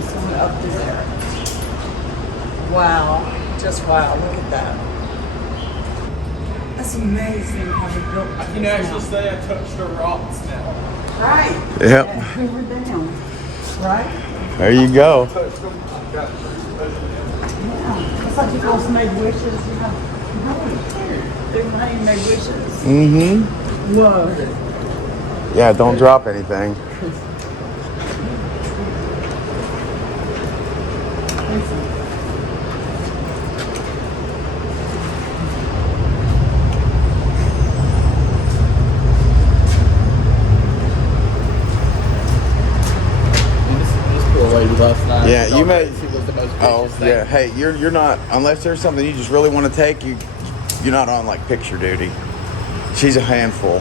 tombstone up to there. Wow. Just wow. Look at that. That's amazing how they built I can actually say I touched the rocks now. Right. Yep. At Hoover Dam. Right? There you go. Touched them. Got Yeah. It's like people also made wishes, you know. Big money made wishes. Mm-hmm. Whoa. Yeah, don't drop anything. this poor lady last night. Yeah, you may. She was the most Oh, vicious thing. yeah. Hey, you're not, unless there's something you just really want to take, you're not on like picture duty. She's a handful.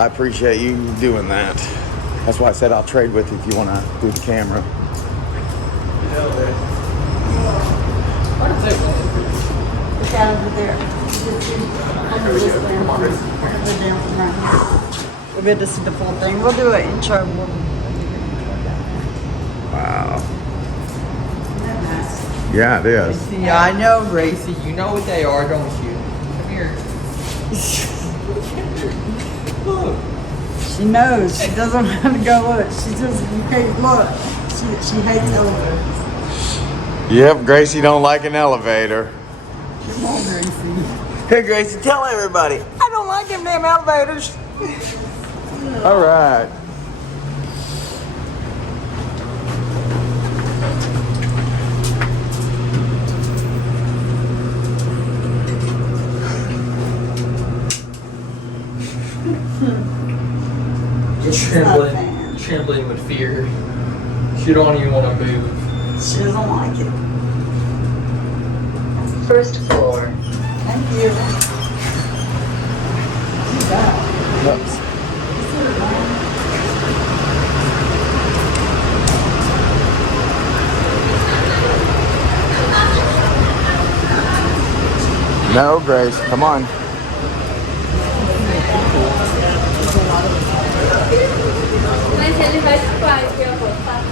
I appreciate you doing that. That's why I said I'll trade with you if you want to do the camera. Look out over there. We'll be able to see the full thing. We'll do an intro. Wow. Yeah, it is. Yeah, I know, Gracie. You know what they are, don't you? Come here. Look. She knows. She doesn't want to go look. She just, you can't look. She hates elevators. Yep, Gracie don't like an elevator. Come on, Gracie. Hey, Gracie, tell everybody. I don't like them damn elevators. All right. Trembling with fear. She don't even want to move. She doesn't like it. First floor. Thank you. Oops. No, Grace, come on. Mas ele vai de quase, eu vou passar.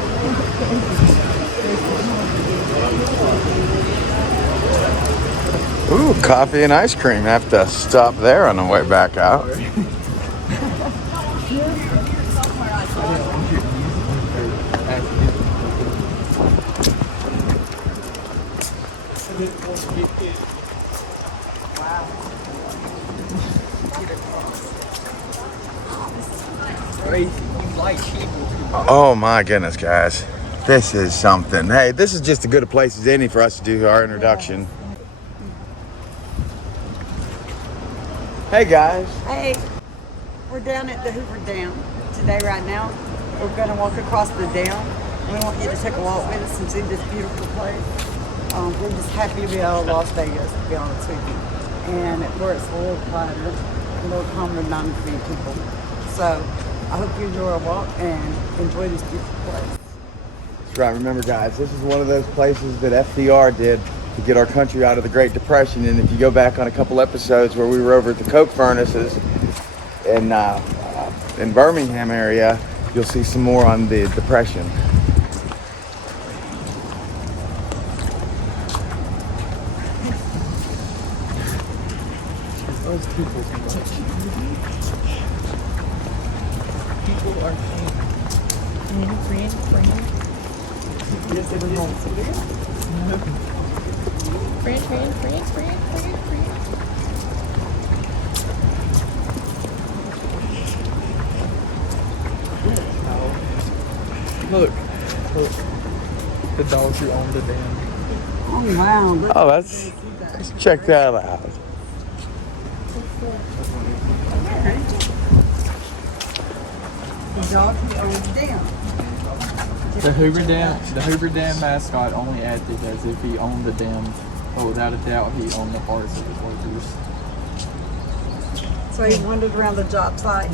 Ooh, coffee and ice cream. Have to stop there on the way back out. Gracie, you like people. Oh my goodness, guys. This is something. Hey, this is just as good a place as any for us to do our introduction. Hey guys. Hey, we're down at the Hoover Dam today right now. We're going to walk across the dam. We want you to take a walk with us and see this beautiful place. We're just happy to be out of Las Vegas, to be honest with you. And where it's a little quieter, a little calmer, non-free people. So I hope you enjoy our walk and enjoy this beautiful place. That's right. Remember, guys, this is one of those places that FDR did to get our country out of the Great Depression. And if you go back on a couple episodes where we were over at the Coke furnaces in Birmingham area, you'll see some more on the Depression. Those people are Look. The dogs are on the dam. Oh, wow. Look. Oh, let's check that out. The dog who owns the dam. The Hoover Dam mascot only acted as if he owned the dam, but without a doubt he owned the hearts of his workers. So he wandered around the job site,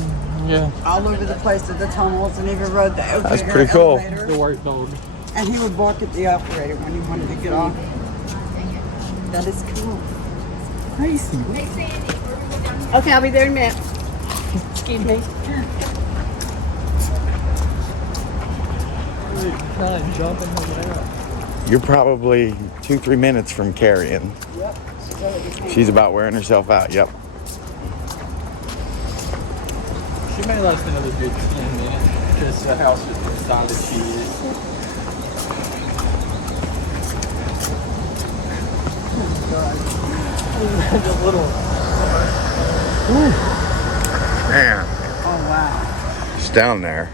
Yeah. all over the place at the tunnels, and even rode the That's elevator. pretty cool. The work dog. And he would bark at the operator when he wanted to get off. That is cool. Crazy. Okay, I'll be there in a minute. Excuse me. kind of jumping her out. You're probably 2-3 minutes from carrying. Yep. She's about wearing herself out. Yep. She may last another good 10 minutes because the house is the size that she is. The little. Man, Oh wow. she's down there.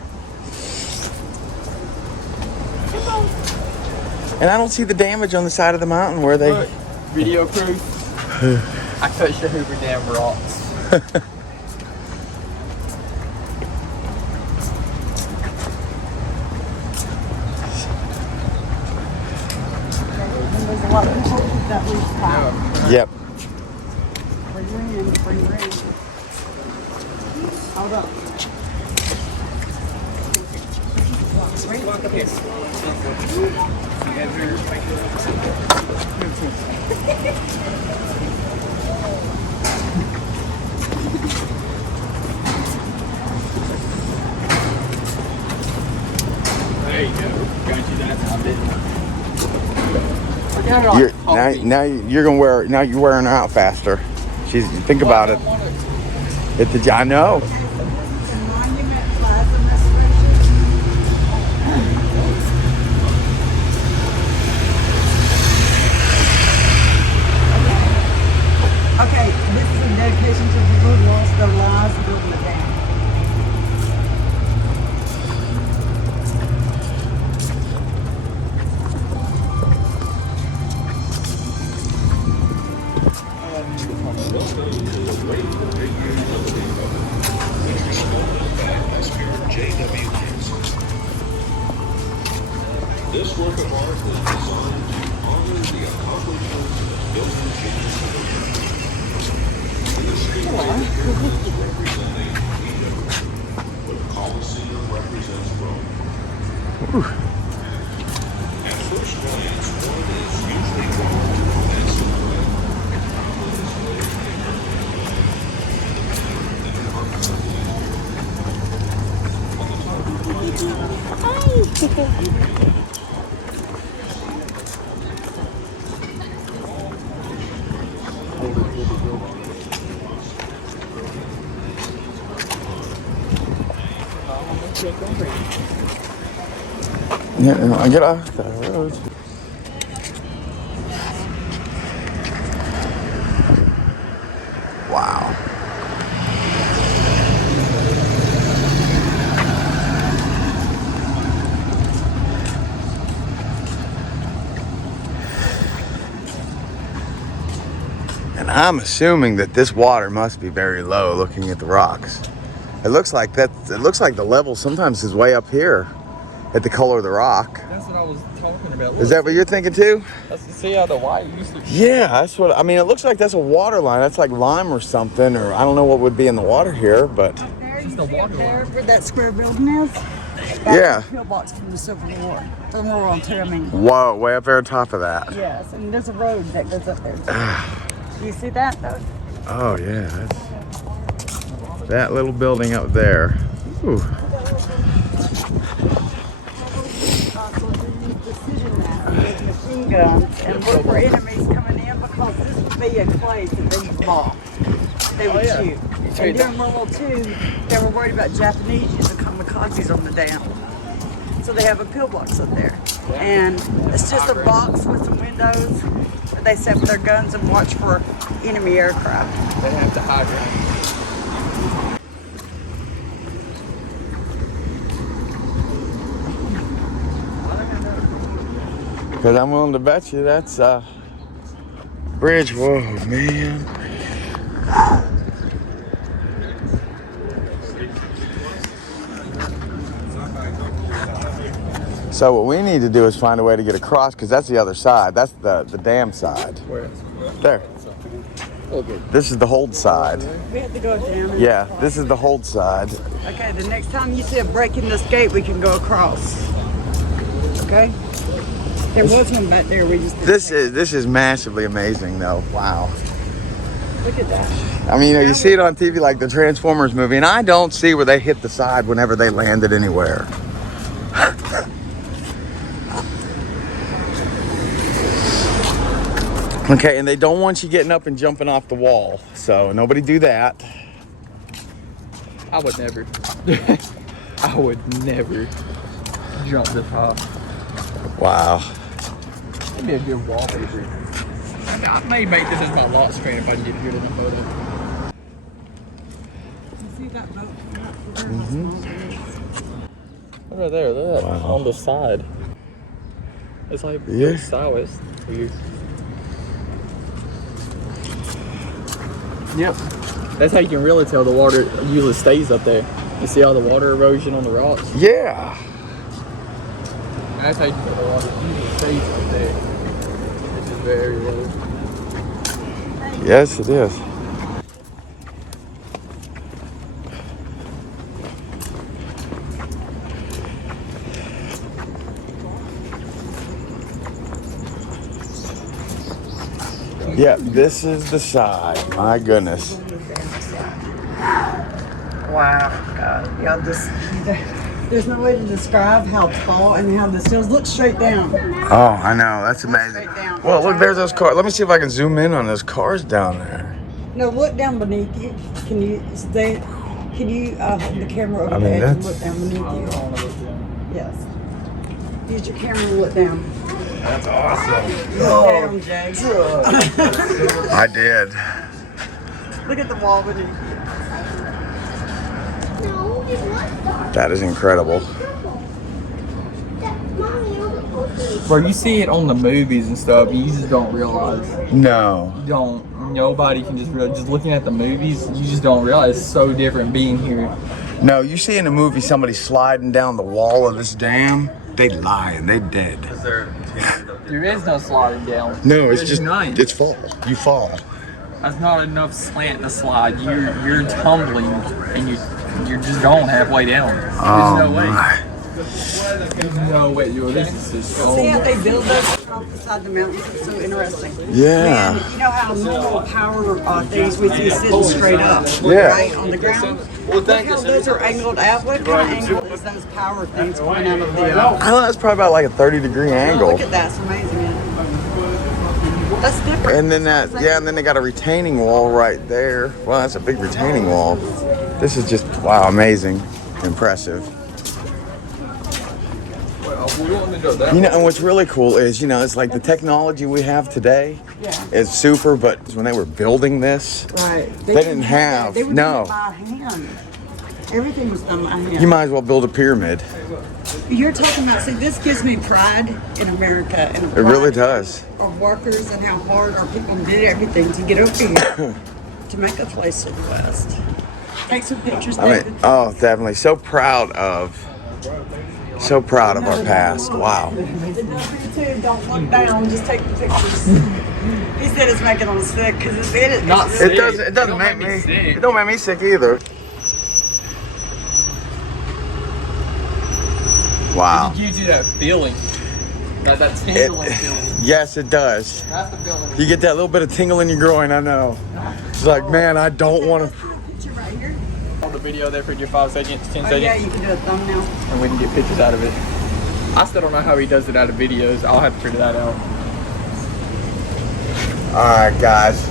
And I don't see the damage on the side of the mountain where they. Look, video proof. I touched the Hoover Dam rocks. There's a lot of people keep that loose tile. Yep. Bring her in, bring her in. Hold up. Walk up here. There you go. Got you that time, didn't You're gonna wear. Now you're wearing her out faster. She's. Think about it. I know. Monument Plaza restoration. Okay, this is a dedication to the people who lost their lives building the dam. This work of art is designed to honor the accomplishments of building in the same way the pyramids represent ancient Egypt, the Colosseum represents Rome. At first glance, one is usually drawn to the massive red metropolis Yeah, I get off the road. Wow. And I'm assuming that this water must be very low looking at the rocks. It looks like the level sometimes is way up here at the color of the rock. That's what I was talking about. Is that what you're thinking too? Let's see how the white used to be. Yeah, that's what I mean. It looks like that's a water line. That's like lime or something, or I don't know what would be in the water here, but There, Just you a see water up there line. where that square building is? Yeah. Pillbox from the Civil War. From World War II, I mean. whoa, way up there on top of that. Yes, and there's a road that goes up there too. Do you see that though? Oh yeah, that's that little building up there. Ooh. So they use precision now with machine guns and look for enemies coming in because this would be a place that they would bomb. They would shoot. And during World War II, they were worried about Japanese using kamikazes on the dam. So they have a pillbox up there. And it's just a box with some windows that they set with their guns and watch for enemy aircraft. They have the hydrant. Because I'm willing to bet you that's bridge. Whoa, man. So what we need to do is find a way to get across, because that's the other side. That's the dam side. Where? There. Okay. This is the hold side. We have to go down. And Yeah, this is the hold side. Okay, the next time you see a break in this gate, we can go across. Okay? There was one back there. We just didn't This take it. is massively amazing, though. Wow. Look at that. I mean, you see it on TV like the Transformers movie, and I don't see where they hit the side whenever they landed anywhere. Okay, and they don't want you getting up and jumping off the wall, so nobody do that. I would never. I would never jump the top. Wow. That'd be a good wallpaper. I may make this as my lock screen if I can get it good in the photo. You see that boat? Look right there, look at that. On the side. It's like Yeah. sideways. Weird. Yep. That's how you can really tell the water usually stays up there. You see all the water erosion on the rocks? Yeah. That's how you can tell the water usually stays up there. It's just very low. Yes, it is. Yeah, this is the side. My goodness. Wow, God. Y'all just, there's no way to describe how tall and how this feels. Look straight down. Oh, I know. That's amazing. Straight down. Well, look, there's those cars. Let me see if I can zoom in on those cars down there. No, look down beneath you. Can you stay? Can you hold the camera over I the mean, edge and that's- look down beneath I you? don't want to look down. Yes. Use your camera and look down. That's awesome. Look down, Jags. I did. Look at the wall beneath you. No, it was dark. That is incredible. Mommy, it was supposed to Bro, you see it on the movies and stuff, you just don't realize. No. You don't. Nobody can just realize. Just looking at the movies, you just don't realize it's so different being here. No, you see in a movie somebody sliding down the wall of this dam, they lying, they dead. There is no sliding down. No, it's There's just, none. it's fall. You fall. That's not enough slant to slide. You're tumbling and you're just going halfway down. There's no way. my. There's no way. Yo, this is just so. See how they build those off beside the mountains? It's so interesting. Yeah. And you know how normal power things we see sitting straight up, Yeah. right, on the ground? Look how those are angled out. What kind of angle is those power things coming out of the... I don't know, that's probably about like a 30-degree angle. Look at that. It's amazing, man. That's different. And then that, yeah, and then they got a retaining wall right there. Well, that's a big retaining wall. This is just, wow, amazing, impressive. You know, and what's really cool is, you know, it's like the technology we have today is super, but when they were building this, Right. They didn't have- that. They were no. doing it by hand. Everything was done by hand. you might as well build a pyramid. You're talking about, see, this gives me pride in America. And It really does. Of workers and how hard our people did everything to get over here to make a place to the West. Take some pictures, I David. mean, oh, definitely. So proud of our past. Wow. Don't look down, just take the pictures. He said it's making him sick because it's Not it's sick. It doesn't It don't make make me me sick. It don't make me sick either. Wow. It gives you that feeling. That tingling feeling. Yes, it does. That's the feeling. You get that little bit of tingle in your groin, I know. It's like, man, I don't want to. picture right here. Hold the video there for your 5 seconds, 10 Oh seconds, yeah, you can do a thumbnail. and we can get pictures out of it. I still don't know how he does it out of videos. I'll have to figure that out. All right, guys.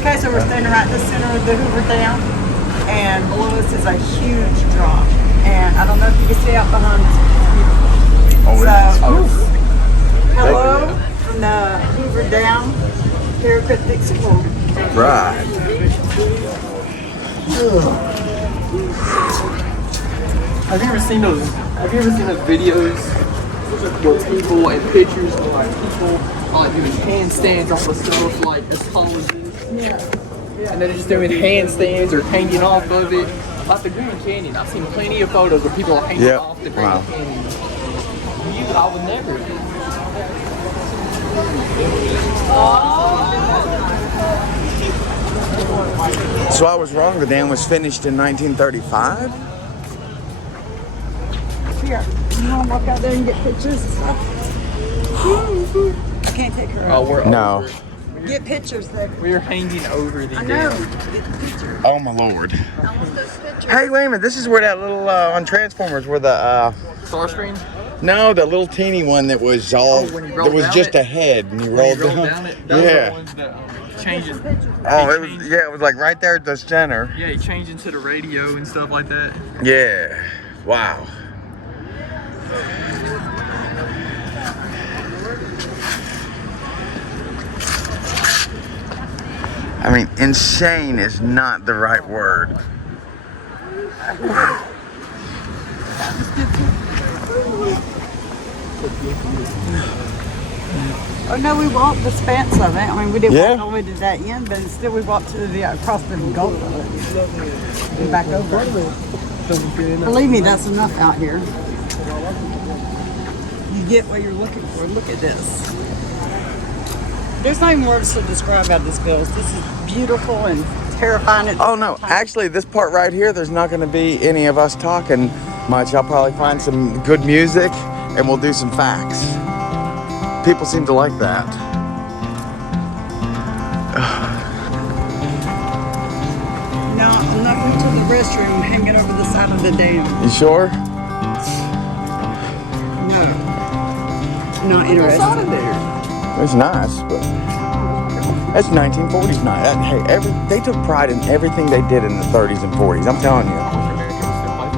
Okay, so we're standing right in the center of the Hoover Dam, and below us is a huge drop. And I don't know if you can see out behind us. Hello from the Hoover Dam Parapet School. Right. Have you ever seen those videos where people and pictures of like people like doing handstands off of stuff like as tall as this? Yeah. And they're just doing handstands or hanging off of it. Like the Grand Canyon, I've seen plenty of photos of people hanging Yep. off the Grand Wow. Canyon. I would never. So I was wrong. The dam was finished in 1935. Here, you want to walk out there and get pictures and stuff? I can't take her out. Oh, we're No. over. Get pictures there. We're hanging over the I know. dam. Get the picture. Oh my lord. I want those pictures. Hey, wait a minute. This is where that little on Transformers, where the Starscream? No, the little teeny one that was all, when you that rolled was down just it? a head and you When rolled you rolled down. down it, those are Yeah. the ones that change it. Oh, They it was, change- yeah, it was like right there at the center. Yeah, you change into the radio and stuff like that. Yeah. Wow. I mean, insane is not the right word. Oh no, we walked the spans of it. I mean, we didn't Yeah. walk all the way to that end, but still we walked to the across the gulf of it and back over. Believe me, that's enough out here. You get what you're looking for. Look at this. There's not even words to describe how this feels. This is beautiful and terrifying at the Oh same no, time. actually this part right here, there's not gonna be any of us talking much. I'll probably find some good music and we'll do some facts. People seem to like that. No, I'm not going to the restroom hanging over the side of the dam. You sure? No. Not interested. It's nice, but that's 1940s night. Hey, they took pride in everything they did in the 30s and 40s. I'm telling you.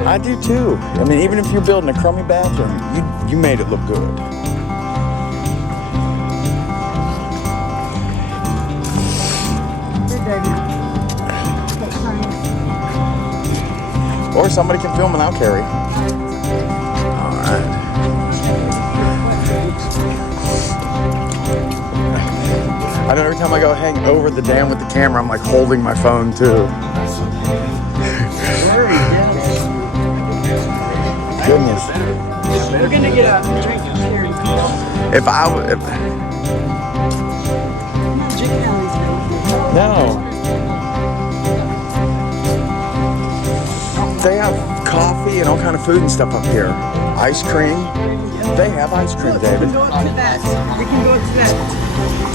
I do too. I mean, even if you're building a crummy bathroom, you made it look good. Here, David. Or somebody can film and I'll carry. All right. I know every time I go hang over the dam with the camera, I'm like holding my phone too. Goodness. We're going to get a drink here. If I would, no. They have coffee and all kind of food and stuff up here. Ice cream. They have ice cream, David. Go up to that. We can go up to that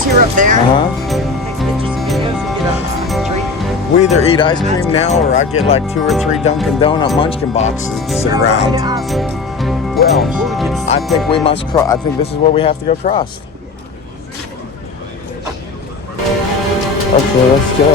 tier up there. Uh-huh. Take pictures and videos and get a drink. We either eat ice cream now or I get like 2 or 3 Dunkin' Donut munchkin boxes to sit around. Well, I think we must cross. I think this is where we have to go cross. Okay, let's go.